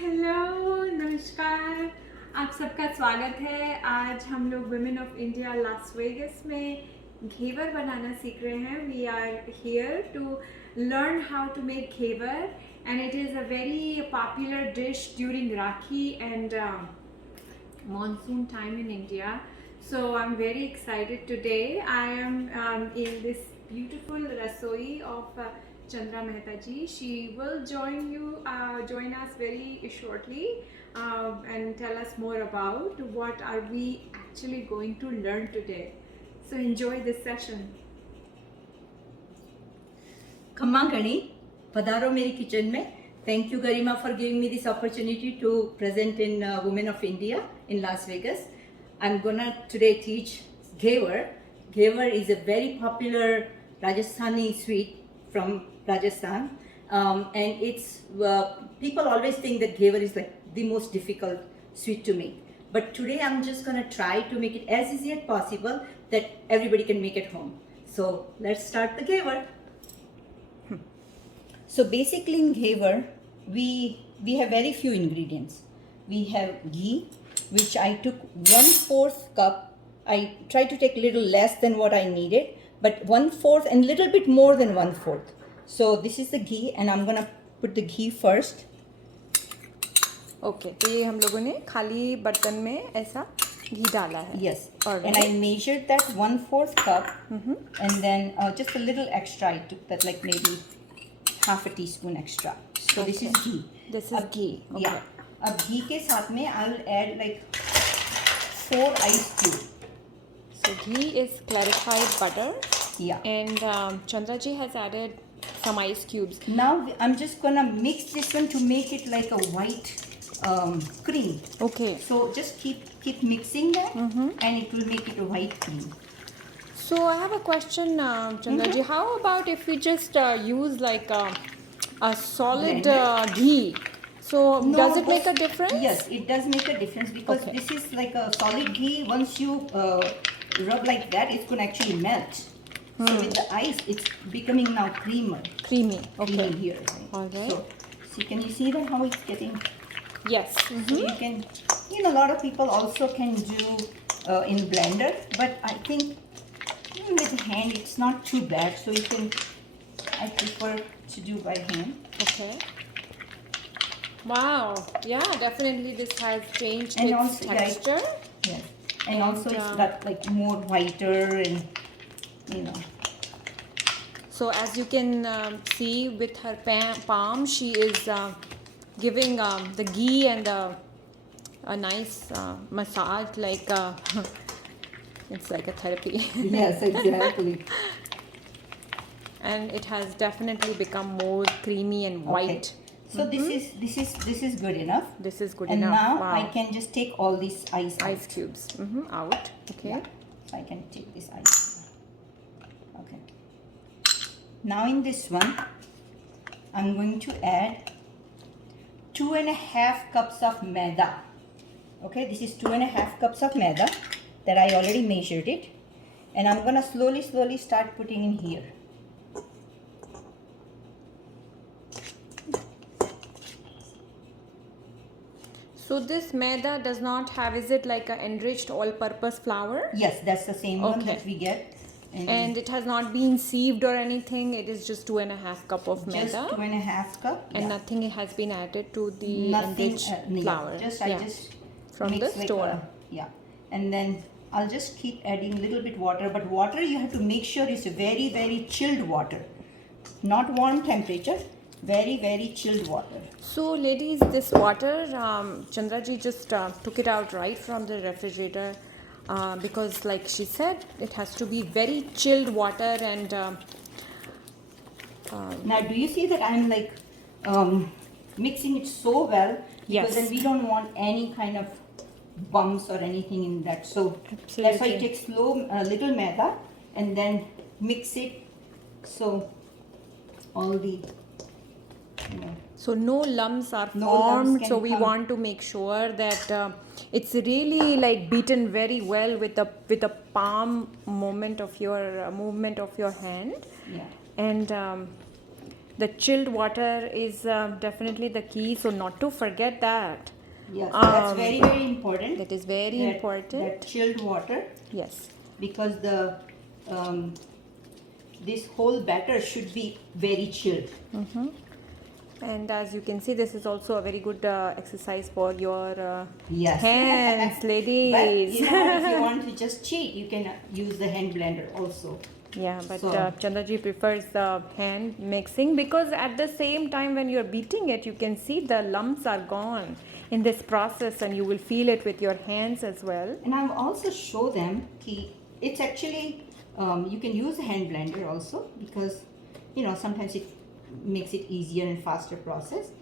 Hello, नमस्कार। आप सबका स्वागत है। आज हम लोग women of India Las Vegas में घेवर बनाना सीख रहे हैं। We are here to learn how to make ghevar, and it is a very popular dish during Rakhi and monsoon time in India. So I'm very excited today. I am in this beautiful rasoi of Chandra Mehta ji. She will join us very shortly and tell us more about what are we actually going to learn today. So enjoy this session. खम्मा गणी पधारो मेरी kitchen में. Thank you Garima for giving me this opportunity to present in Women of India in Las Vegas. I'm gonna today teach ghevar. Ghevar is a very popular Rajasthani sweet from Rajasthan, and it's people always think that ghevar is like the most difficult sweet to make. But today I'm just gonna try to make it as easy as possible that everybody can make it home. So let's start the ghevar. So basically in ghevar, we have very few ingredients. We have ghee, which I took 1/4 cup. I tried to take a little less than what I needed, but 1/4 and little bit more than 1/4. So this is the ghee, and I'm gonna put the ghee first. Okay तो ये हम लोगों ने खाली बर्तन में ऐसा घी डाला है. Yes, Alright. and I measured that 1/4 cup, and then just a little extra. I took that like maybe half a teaspoon extra. So this is ghee. This is ghee. Okay. Yeah. अब घी के साथ में I will add like 4 ice cubes. So ghee is clarified butter. Yeah. And Chandra ji has added some ice cubes. Now I'm just gonna mix this one to make it like a white cream. Okay. So just keep mixing that, and it will make it a white cream. So I have a question, Chandra ji. How about if we just use like a solid ghee? So No, does it but- make a difference? Yes, it does make a difference because Okay. this is like a solid ghee. Once you rub like that, it's gonna actually melt. So with the ice, it's becoming now creamy. Creamy. Okay. Creamy here. All right. So can you see that how it's getting? Yes. So you can, a lot of people also can do in blender, but I think with hand it's not too bad. So I prefer to do by hand. Okay. Wow. Yeah, definitely this has changed And its also, yeah, texture. Yes, and also it's got like more whiter and So as you can see with her palm, she is giving the ghee and a nice massage, like it's like a therapy. Yes, exactly. And it has definitely become more creamy and white. Okay. So this is good enough. This is good And enough. now Wow. I can just take all these ice Ice cubes out. Okay. Yeah. So I can take this ice. Okay. Now in this one, I'm going to add 2.5 cups of maida. Okay, this is 2.5 cups of maida that I already measured it, and I'm gonna slowly start putting in here. So this maida does not have, is it like an enriched all-purpose flour? Yes, that's the same one Okay. that we get. And it has not been sieved or anything. It is just 2.5 cup of just maida, 2.5 cup. and yeah. nothing has been added to the Nothing, enriched yeah, flour. I Yeah. just From mix the like store. yeah, and then I'll just keep adding a little bit water, but water you have to make sure it's very chilled water, not warm temperature, very chilled water. So ladies, this water, Chandra ji just took it out right from the refrigerator because like she said, it has to be very chilled water. And Now do you see that I'm like mixing it so well, because Yes. then we don't want any kind of bumps or anything in that. So that's why Absolutely. you take slow little maida and then mix it, so all the so no lumps are No lumps formed. can So we come. want to make sure that it's really like beaten very well with the palm movement of your hand. yeah. And the chilled water is definitely the key, so not to forget that. Yes, that's very, very important. That is very important. That chilled water, Yes. because the this whole batter should be very chilled. And as you can see, this is also a very good exercise for your Yes. hands, ladies. But you know what, if you want to just cheat, you can use the hand blender also. Yeah, but So- Chandraji prefers the hand mixing, because at the same time when you're beating it, you can see the lumps are gone in this process, and you will feel it with your hands as well. And I'll also show them it's actually you can use a hand blender also, because you know sometimes it makes it easier and faster process.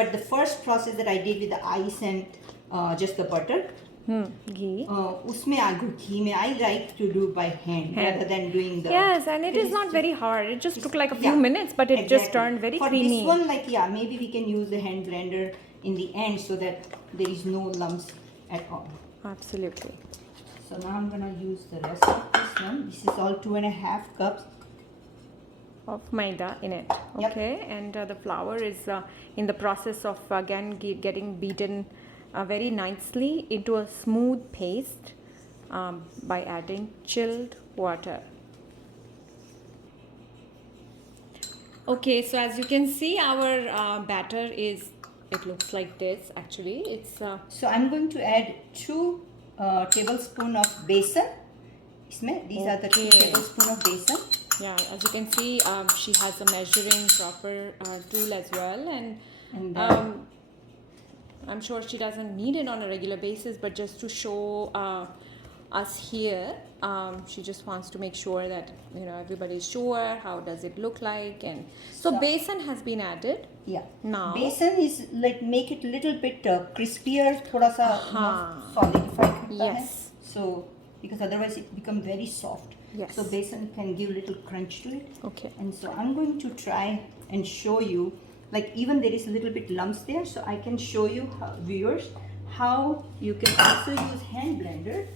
But the first process that I did with the ice and just the butter, Ghee. उसमें घी में I like to do by hand rather than doing the. Yes, and it is not very hard. It just took like a few Yeah, minutes, but it just exactly. turned very For creamy. this one, like maybe we can use the hand blender in the end so that there is no lumps at all. Absolutely. So now I'm gonna use the rest of this one. This is all 2.5 cups. Of maida in it. Yep. Okay, and the flour is in the process of again getting beaten very nicely into a smooth paste by adding chilled water. Okay, so as you can see, our batter is, it looks like this actually. It's So I'm going to add 2 tablespoons of besan. These are the 2 Okay. tablespoons of besan. yeah, as you can see, she has a measuring proper tool as well, and And I'm sure she doesn't need it on a regular basis, but just to show us here, she just wants to make sure that everybody's sure how does it look like. And so besan has been added. Yeah. Now Besan is like make it little bit crispier, थोड़ा सा solidify करता है. Yes. So because otherwise it become very soft. Yes. So besan can give little crunch to it. Okay. And so I'm going to try and show you, like even there is a little bit lumps there, so I can show you viewers how you can also use hand blender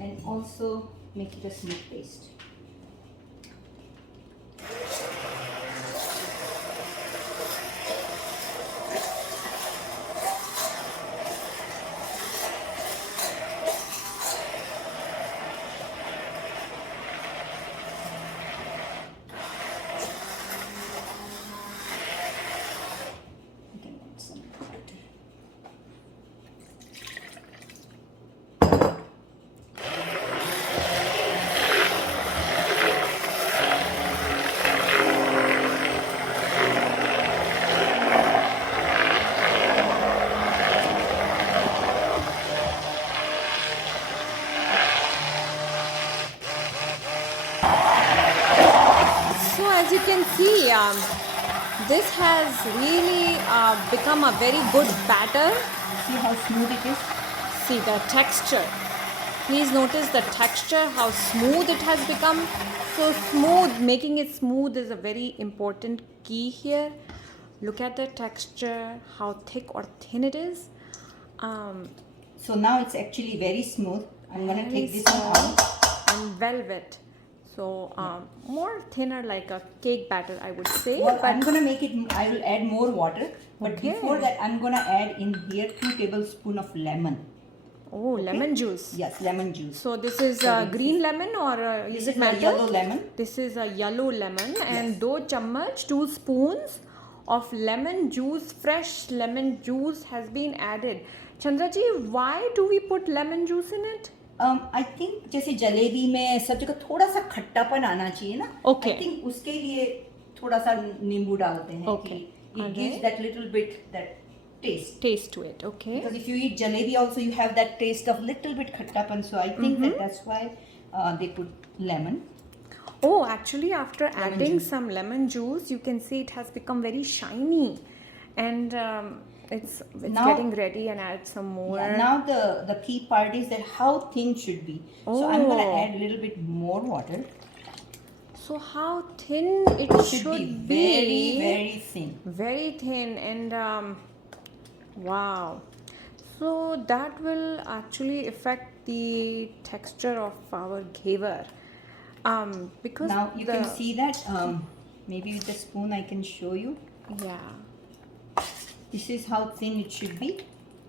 and also make it a smooth paste. You can add some butter. So as you can see, this has really become a very good batter. See how smooth it is? See the texture. Please notice the texture, how smooth it has become. So smooth, making it smooth is a very important key here. Look at the texture, how thick or thin it is. So now it's actually very smooth. I'm gonna Very take this one smooth out. and velvet. So more thinner, like a cake batter, I would say. Well, but I'm gonna make it. I will add more water, but Okay. before that, I'm gonna add in here 2 tablespoons of lemon. oh, lemon juice. Yes, lemon juice. So this is green lemon or This is it is a metal? yellow lemon. This is a yellow lemon, and Yes. 2 chammach, 2 spoons of lemon juice, fresh lemon juice has been added. Chandraji, why do we put lemon juice in it? I think जैसे जलेबी में सब जगह थोड़ा सा खट्टापन आना चाहिए ना. Okay. I think उसके लिए थोड़ा सा नींबू डालते हैं. Okay. कि it Okay. gives that little bit that taste. Taste to it, okay. Because if you eat jalebi also, you have that taste of little bit khattapan. So I think Mm-hmm. that's why they put lemon. Oh, actually, after adding juice. some lemon juice, you can see it has become very shiny, and it's Now- getting ready. And add some more. Yeah, now the key part is that how thin should be. So I'm gonna Oh. add a little bit more water. So how thin it Should be very very thin. Very thin, and wow, so that will actually affect the texture of our ghevar, because Now you can see that maybe with the spoon I can show you. Yeah. This is how thin it should be.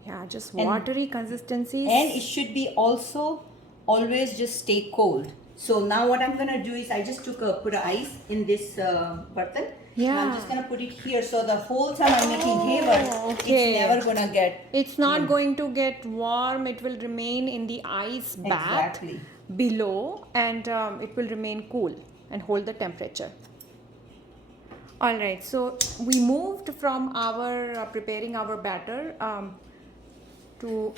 Yeah, just And- watery consistency. And it should be also always just stay cold. So now what I'm gonna do is I just put ice in this burtan. Yeah. And I'm just gonna put it here, so the whole time I'm making ghevar, okay. it's never gonna get. It's not Yeah. going to get warm. It will remain in the ice bath Exactly. below, and it will remain cool and hold the temperature. All right. So we moved from our preparing our batter to.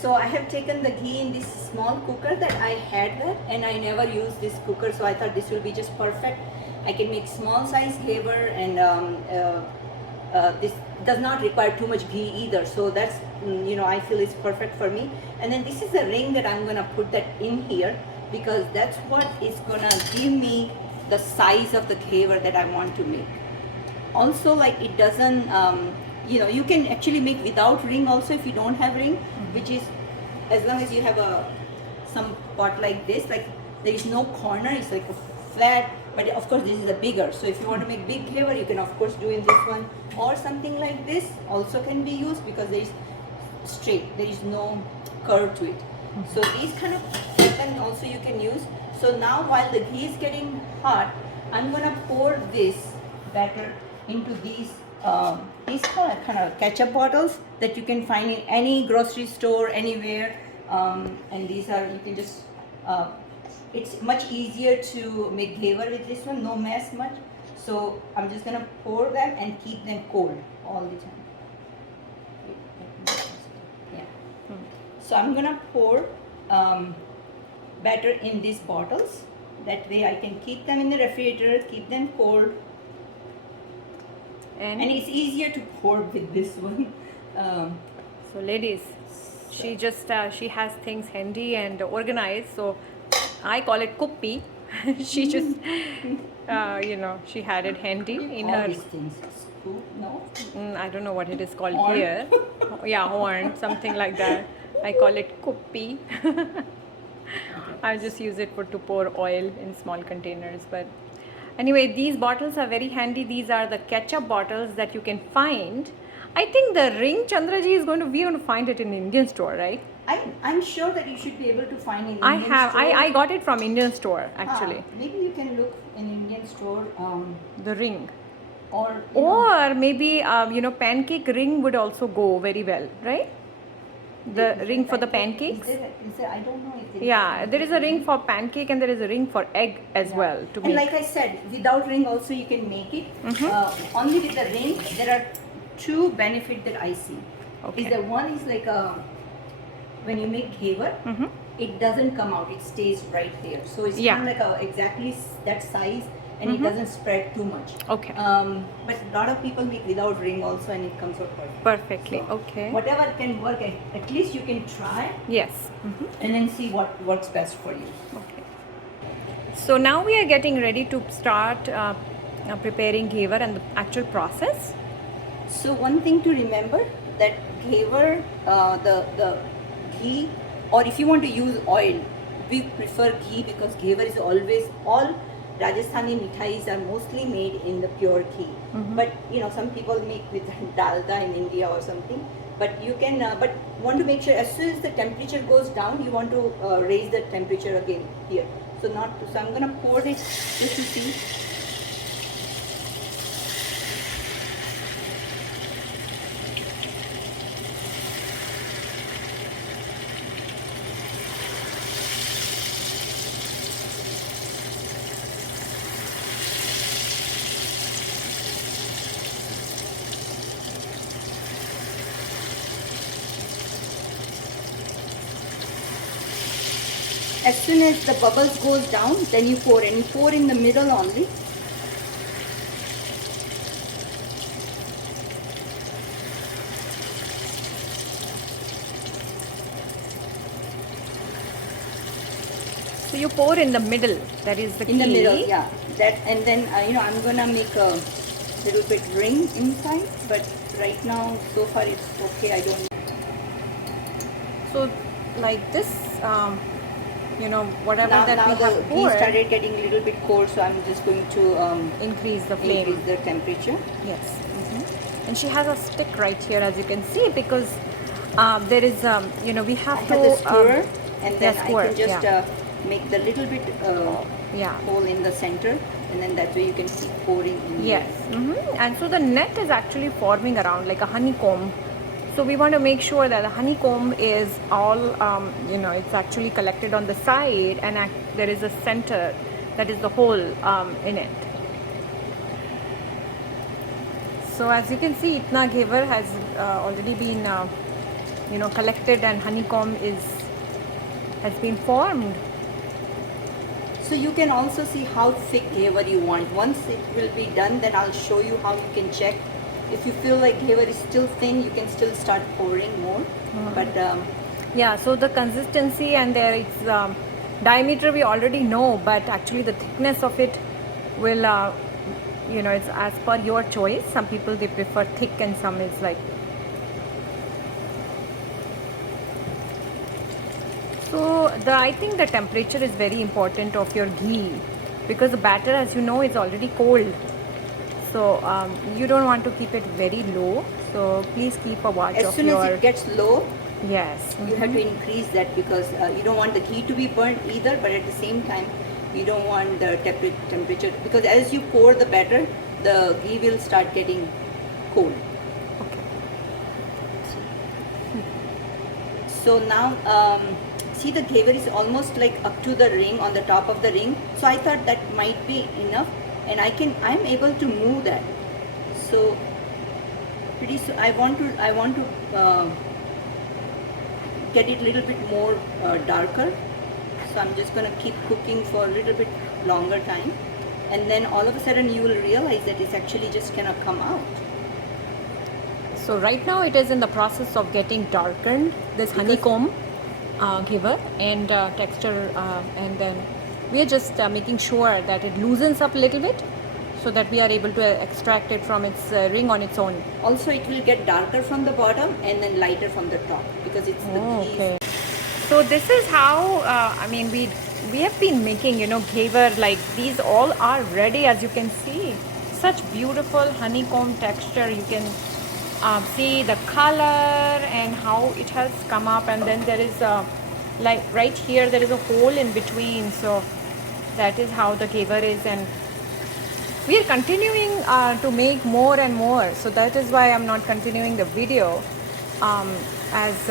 So I have taken the ghee in this small cooker that I had there, and I never used this cooker, so I thought this will be just perfect. I can make small size ghevar, and this does not require too much ghee either. So that's I feel is perfect for me. And then this is the ring that I'm gonna put that in here, because that's what is gonna give me the size of the ghevar that I want to make. Also, like, it doesn't you can actually make without ring also if you don't have ring, which is as long as you have some pot like this, like there is no corner, it's like a flat, but of course this is a bigger. So if you want to make big ghevar, you can of course do in this one, or something like this also can be used, because there is straight, there is no curve to it. So these kind of pattern also you can use. So now while the ghee is getting hot, I'm gonna pour this batter into these kind of ketchup bottles that you can find in any grocery store, anywhere. And these are, you can just it's much easier to make ghevar with this one, no mess much. So I'm just gonna pour them and keep them cold all the time. Yeah. So I'm gonna pour batter in these bottles. That way I can keep them in the refrigerator, keep them cold. And it's easier to pour with this one. So ladies, she just she has things handy and organized. So I call it kuppi. She just she had it handy in all her. these things. Scoop, no? I don't know what it is called Horn. here. Yeah, horn, something like that. I call it kuppi. I just use it to pour oil in small containers. But anyway, these bottles are very handy. These are the ketchup bottles that you can find. I think the ring Chandraji is going to find it in the Indian store, right? I'm sure that you should be able to find in I Indian have. store. I got it from Indian store actually. Maybe you can look in Indian store, The ring. or Or maybe pancake ring would also go very well, right? The ring for the pancakes. Is there, I don't know if Yeah, there is a ring for pancake and there is a ring for egg as well to And make. like I said, without ring also you can make it. Only with the ring, there are two benefits that I see. Okay. Is that one is like when you make ghevar, it doesn't come out; it stays right there. So it's Yeah. kind of like exactly that size, and it doesn't spread too much. Okay. But a lot of people make without ring also, and it comes out perfect. Perfectly. So, Okay. Whatever can work, at least you can try Yes. and then see what works best for you. Okay. So now we are getting ready to start preparing ghevar and the actual process. So one thing to remember, that ghevar, the ghee, or if you want to use oil, we prefer ghee, because ghevar is always, all Rajasthani mithais are mostly made in the pure ghee. But some people make with dalda in India or something. But you can, but want to make sure as soon as the temperature goes down, you want to raise the temperature again here. So I'm gonna pour it just to see. As soon as the bubbles goes down, then you pour, and you pour in the middle only. So you pour in the middle. That is the key. In the middle, yeah. That, and then I'm gonna make a little bit ring inside, but right now so far it's okay. I don't. So like this, you know, whatever Now, that we the have ghee poured, started getting a little bit cold, so I'm just going to increase the flame. increase the temperature. Yes. And she has a stick right here, as you can see, because there is, you know, we have I to. have the skewer, and then yeah, I skewer, can just yeah. make the little bit Yeah. hole in the center, and then that way you can keep pouring in. Yes. And so the net is actually forming around like a honeycomb. So we want to make sure that the honeycomb is all, you know, it's actually collected on the side, and there is a center that is the hole in it. So as you can see, itna ghevar has already been, you know, collected, and honeycomb has been formed. So you can also see how thick ghevar you want. Once it will be done, then I'll show you how you can check. If you feel like ghevar is still thin, you can still start pouring more. But Yeah, so the consistency and there its diameter we already know, but actually the thickness of it will, you know, it's as per your choice. Some people they prefer thick, and some is like. So I think the temperature is very important of your ghee, because the batter, as you know, is already cold. So you don't want to keep it very low. So please keep a watch as of soon your. as it gets low, Yes. you have to increase that, because you don't want the ghee to be burnt either, but at the same time you don't want the temperature, because as you pour the batter, the ghee will start getting cold. Okay. So now see, the ghevar is almost like up to the ring, on the top of the ring, so I thought that might be enough, and I'm able to move that. So pretty soon I want to get it a little bit more darker. So I'm just going to keep cooking for a little bit longer time, and then all of a sudden you will realize that it's actually just gonna come out. So right now it is in the process of getting darkened, this honeycomb giver and texture, and then we are just making sure that it loosens up a little bit, so that we are able to extract it from its ring on its own. Also, it will get darker from the bottom and then lighter from the top, because it's the ghee. Okay. So this is how I mean we have been making, you know, ghevar. Like these all are ready, as you can see. Such beautiful honeycomb texture. You can see the color and how it has come up, and then there is like right here there is a hole in between. So that is how the ghevar is, and we are continuing to make more and more. So that is why I'm not continuing the video, as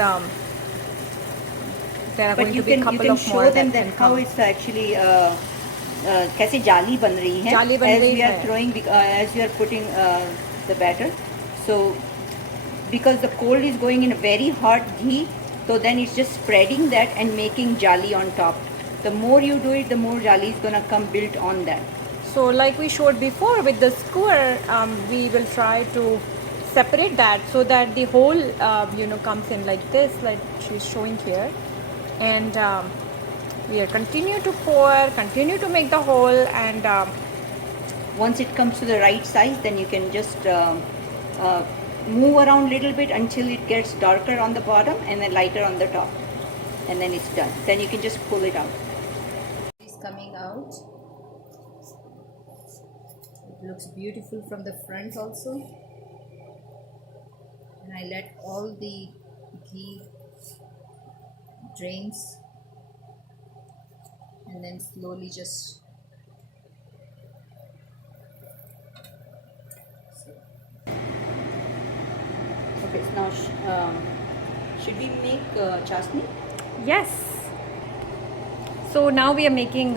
there are But going you to be a can couple of show more them that that can how come. it's actually कैसे जाली बन रही है जाली बन as रही we are है. throwing as we are putting the batter. So because the cold is going in a very hot ghee, so then it's just spreading that and making jali on top. The more you do it, the more jali is gonna come built on that. So like we showed before with the skewer, we will try to separate that so that the whole you know, comes in like this, like she's showing here, and we are continue to pour, continue to make the hole, and Once it comes to the right size, then you can just move around a little bit until it gets darker on the bottom and then lighter on the top, and then it's done. Then you can just pull it out. It's coming out. It looks beautiful from the front also, and I let all the ghee drains, and then slowly just okay. Now should we make chasni? yes. So now we are making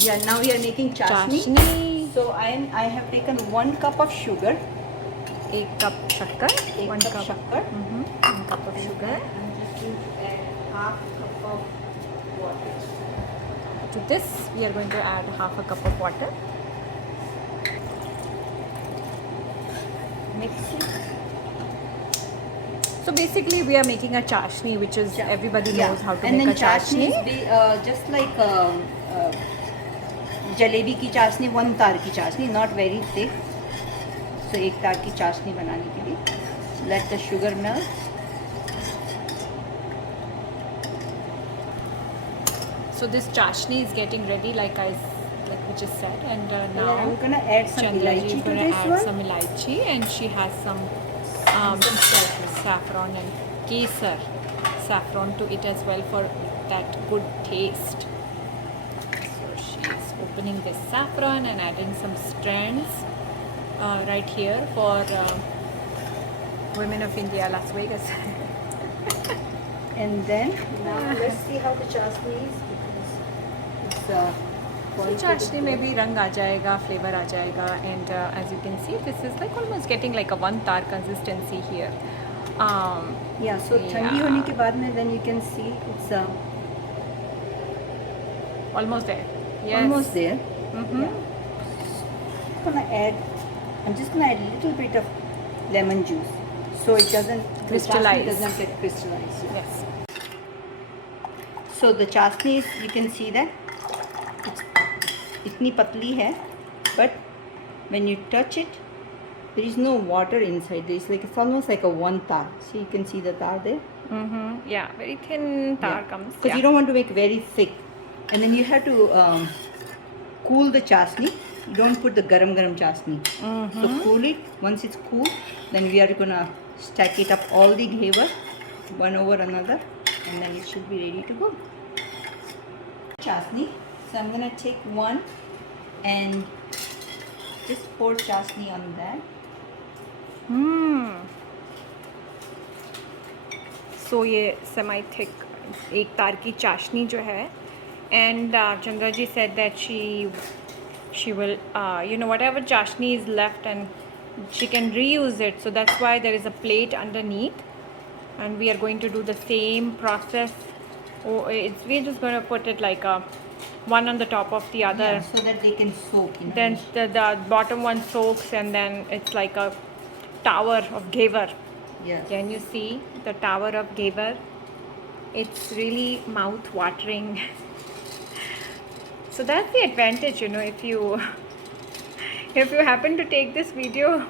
Yeah, now we are making chasni. chashni. So I have taken 1 cup of sugar, 1 cup shakkar, 1 1 cup cup, shakkar. 1 cup of sugar. I'm just going to add half cup of water. To this we are going to add half a cup of water. Mix it. So basically we are making a chashni, which is everybody knows how to and make then a chashni. is just like jalebi की चाशनी, 1 तार की चाशनी, not very thick. So 1 तार की चाशनी बनाने के लिए let the sugar melt. So this chashni is getting ready, like we just said, and now I'm gonna add some Chandraji elaichi is to going to this add one. some elaichi, and she has some saffron and kesar saffron to it as well for that good taste. So she is opening this saffron and adding some strands right here for Women of India, Las Vegas. And then now let's see how the chashni is, because it's So चाशनी में भी रंग आ जाएगा, flavour आ जाएगा, and as you can see, this is like almost getting like a one tar consistency here. Yeah, so ठंडी होने के बाद में then you can see it's almost there. Yes. almost there. Mm-hmm. I'm just gonna add a little bit of lemon juice so it doesn't the Crystallize. chashni doesn't get crystallized. Yeah. Yes. So the chashni is, you can see that it's itni patli hai, but when you touch it, there is no water inside. There is like, it's almost like a one tar. See, you can see the tar there. Mm-hmm. Yeah, very thin tar comes. Because you don't want to make very thick, and then you have to cool the chashni. You don't put the garam chashni. So cool it. Once it's cool, then we are gonna stack it up all the ghevar one over another, and then it should be ready to go. Chashni. So I'm gonna take one and just pour chashni on that. So ये semi thick एक तार की चाशनी जो है, and Chandra ji said that she will whatever chashni is left, and she can reuse it. So that's why there is a plate underneath, and we are going to do the same process. We're just going to put it like one on the top of the other. Yeah, so that they can soak. Then the bottom one soaks, and then it's like a tower of ghevar. Yeah. Can you see the tower of ghevar? It's really mouth watering. So that's the advantage, if you happen to take this video,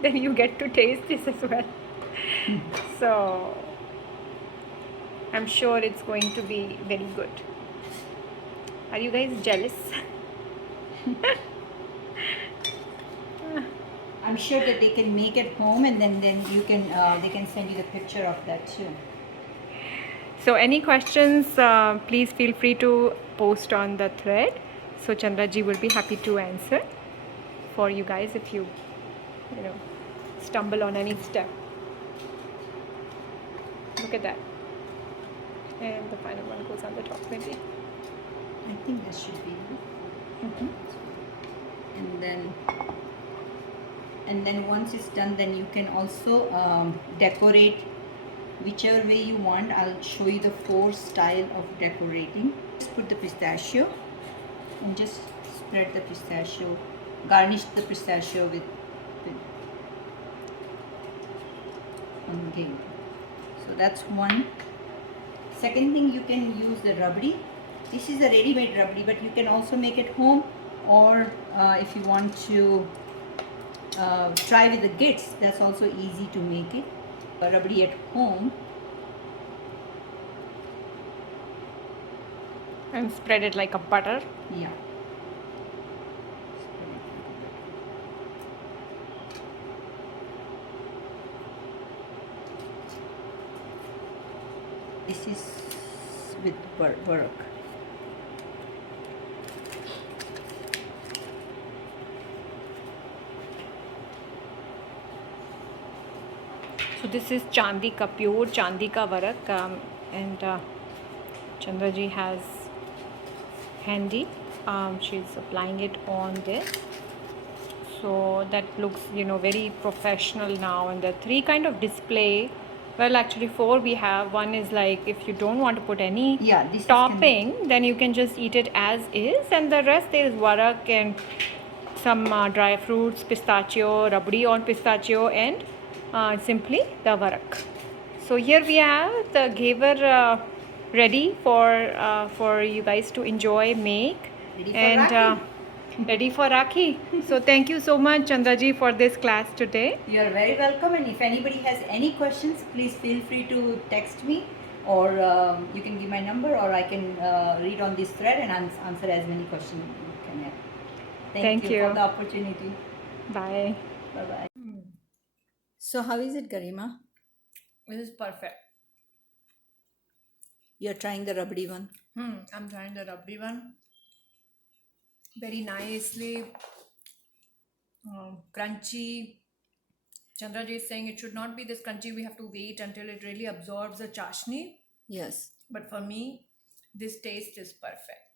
then you get to taste this as well. So I'm sure it's going to be very good. Are you guys jealous? I'm sure that they can make it home, and then you can they can send you the picture of that too. So any questions, please feel free to post on the thread. So Chandra ji will be happy to answer for you guys if you stumble on any step. Look at that. And the final one goes on the top maybe. I think that should be enough. And then once it's done, then you can also decorate whichever way you want. I'll show you the 4 style of decorating. Just put the pistachio and just spread the pistachio, garnish the pistachio with on the game. So that's one. Second thing, you can use the rabdi. This is a ready-made rabdi, but you can also make it home, or if you want to try with the gits, that's also easy to make it. Rabdi at home. And spread it like a butter. Yeah. This is with barak. So this is Chandi ka, pure Chandi ka varak, and Chandra ji has handy. She's applying it on this. So that looks, very professional now. And the 3 kind of display. Well, actually 4 we have. One is like if you don't want to put any topping, then you can just eat it as is. And the rest there is varak and some dry fruits, pistachio, rabdi on pistachio, and simply the varak. So here we have the ghevar ready for you guys to enjoy, make, and ready for Rakhi. So thank you so much, Chandra ji, for this class today. You are very welcome, and if anybody has any questions, please feel free to text me or you can give my number, or I can read on this thread and answer as many questions you can have. Thank For you. the opportunity. Bye. Bye bye. So how is it, Garima? It is perfect. You're trying the rabdi one. I'm trying the rabdi one. Very nicely crunchy. Chandraji is saying it should not be this crunchy. We have to wait until it really absorbs the chashni. Yes. But for me, this taste is perfect.